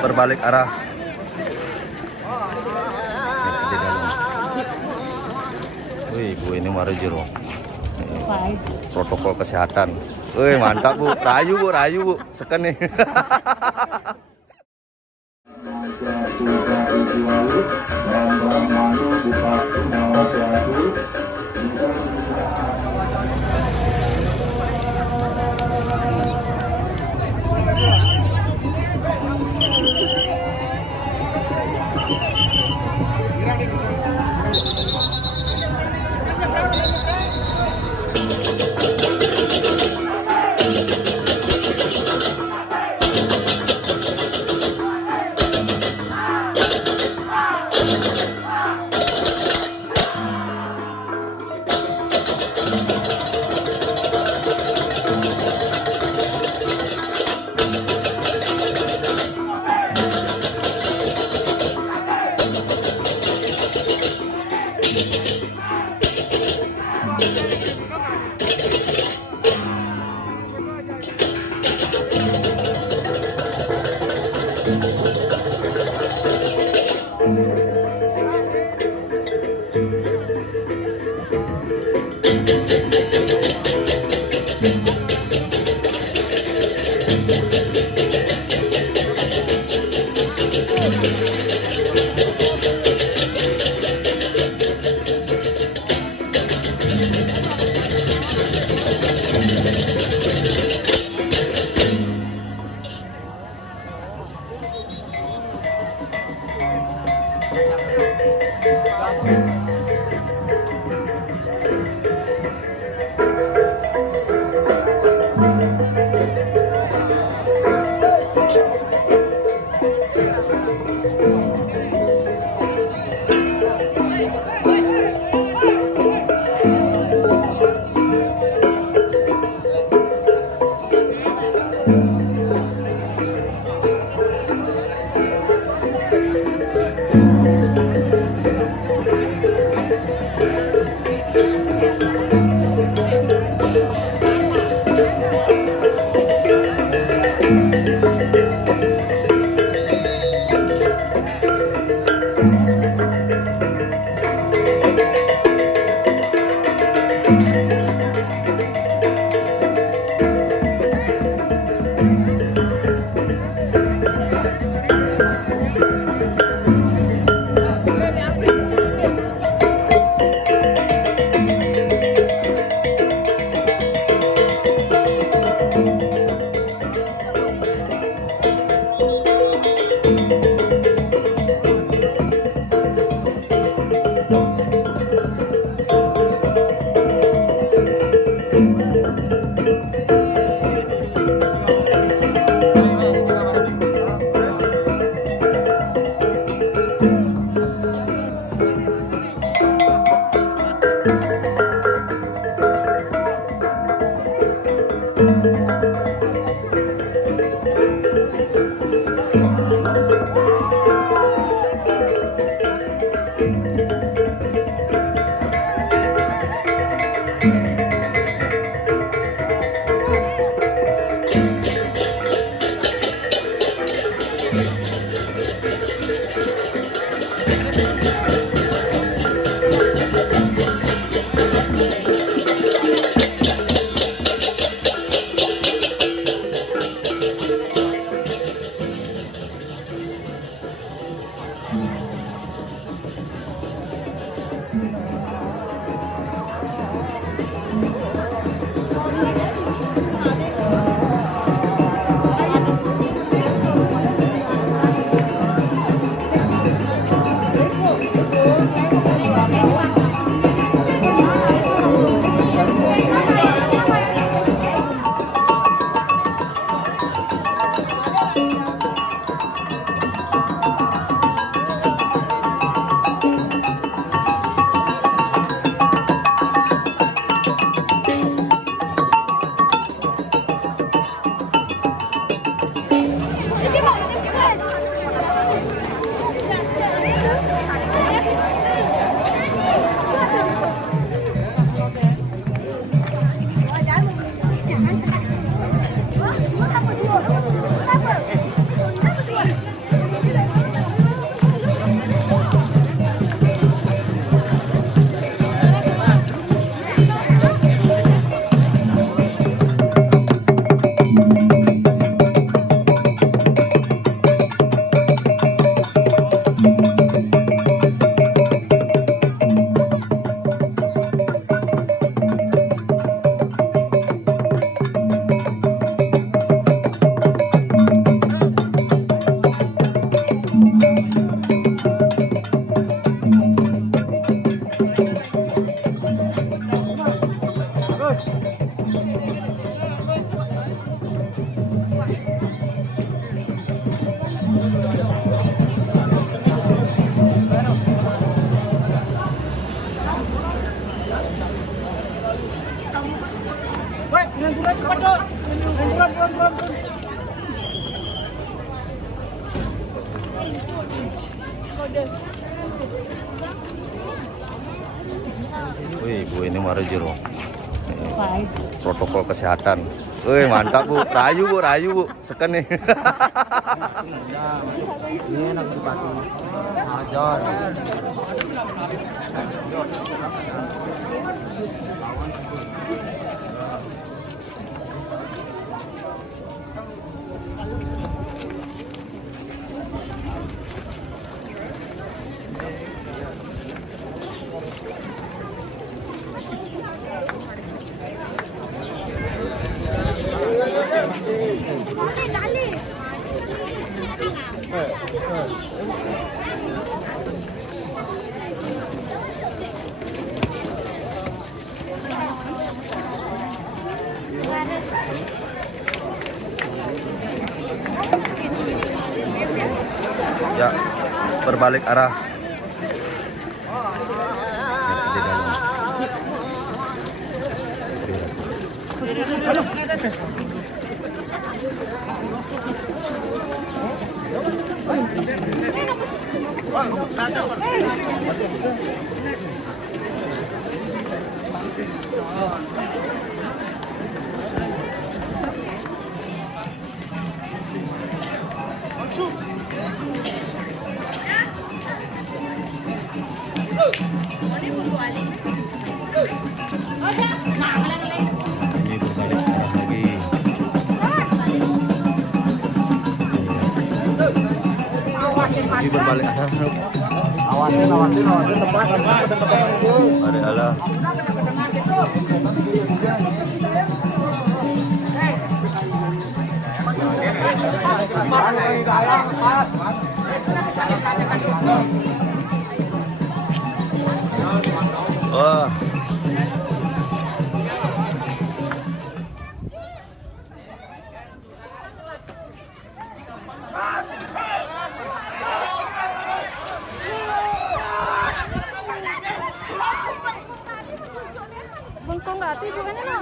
berbalik arah. Di dalam. Wih, Bu ini Marujero. Protokol kesehatan. Wih, mantap Bu. Rayu Bu. Seken nih. Wih, Bu ini Marujero. Protokol kesehatan. Wih, mantap Bu. Rayu Bu. Seken nih. Ini enak sepatu. Ajar. Ya, berbalik arah. Di dalam. Ini berbalik arah lagi. Ini berbalik arah. Awasin tempat. Ada Allah. Wah. Bengkong berarti bukannya no.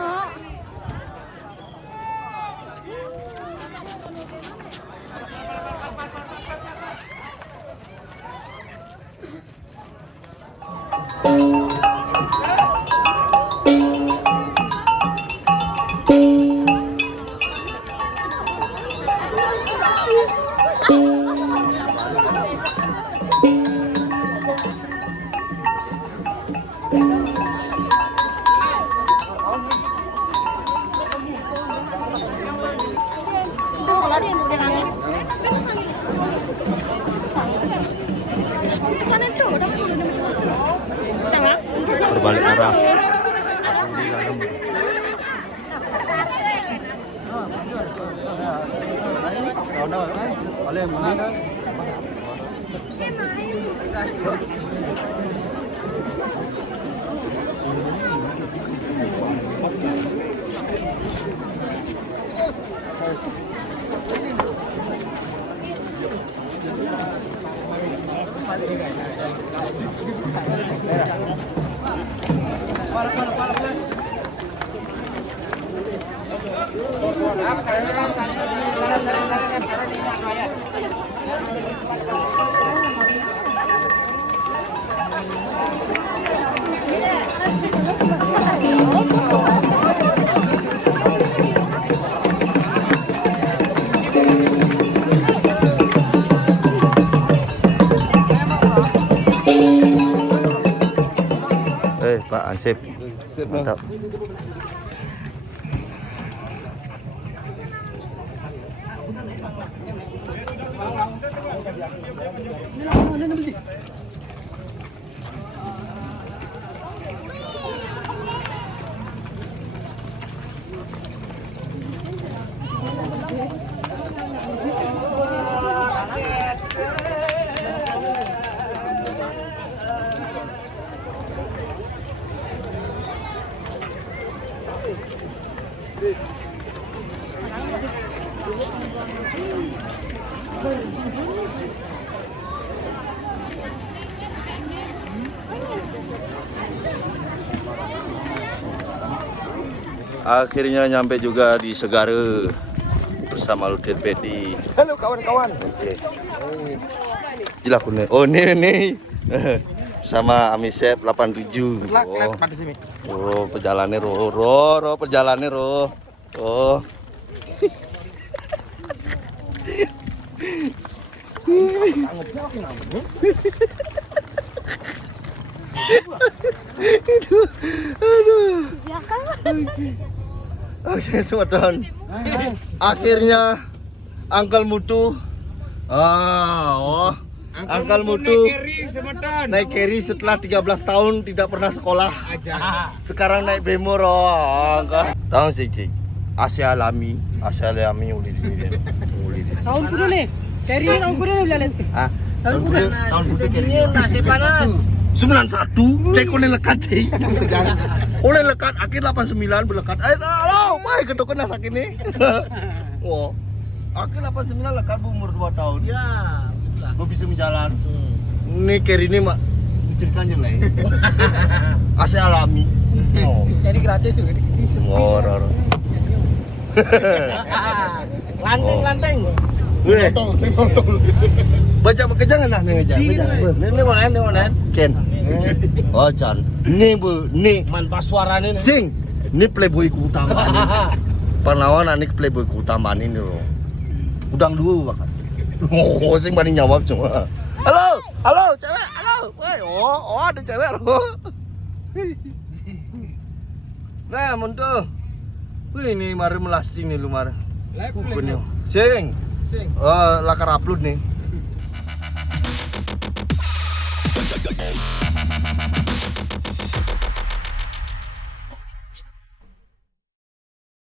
Berbalik arah. Pak Ansip, mantap. Akhirnya nyampe juga di Segare bersama Ludir Pedi. Halo kawan-kawan. Oke. Gila kune. Oh nih. Sama Amisep 87. Oh, perjalannya perjalannya Oh. Aduh. Biasa. Oke, semedon. Akhirnya Uncle Mutu. Uncle Mutu naik carry setelah 13 tahun tidak pernah sekolah. Sekarang naik bemo tahun sih. Asia alami uli di. Tahun kudu nih. Carry tahun kudu nih bilang. Ah, tahun carry. Nasi panas. 91 cek oleh lekat cek oleh lekat akhir 89 berlekat halo wah kedoknya sakit nih wow akhir 89 lekat umur 2 tahun Ya, gue bisa menjalan ini carry ini mak ceritanya lah AC alami Jadi gratis juga. ngoror lanteng. Senotol. Baca kejangan nah ngejar. Ini mana? Ken. Oh Chan. Nih bu, nih. Man suara nih. Sing. Ini playboy ku utama. Perlawanan nih playboy ku utama ini loh. Udang dulu bahkan. Oh, sing bani jawab cuma. Halo, cewek, halo. Woi, oh ada cewek loh. Nah, muntuh. Wih, ini mari melas ini lu mari. Bukunnya. Sing. Lakar upload nih.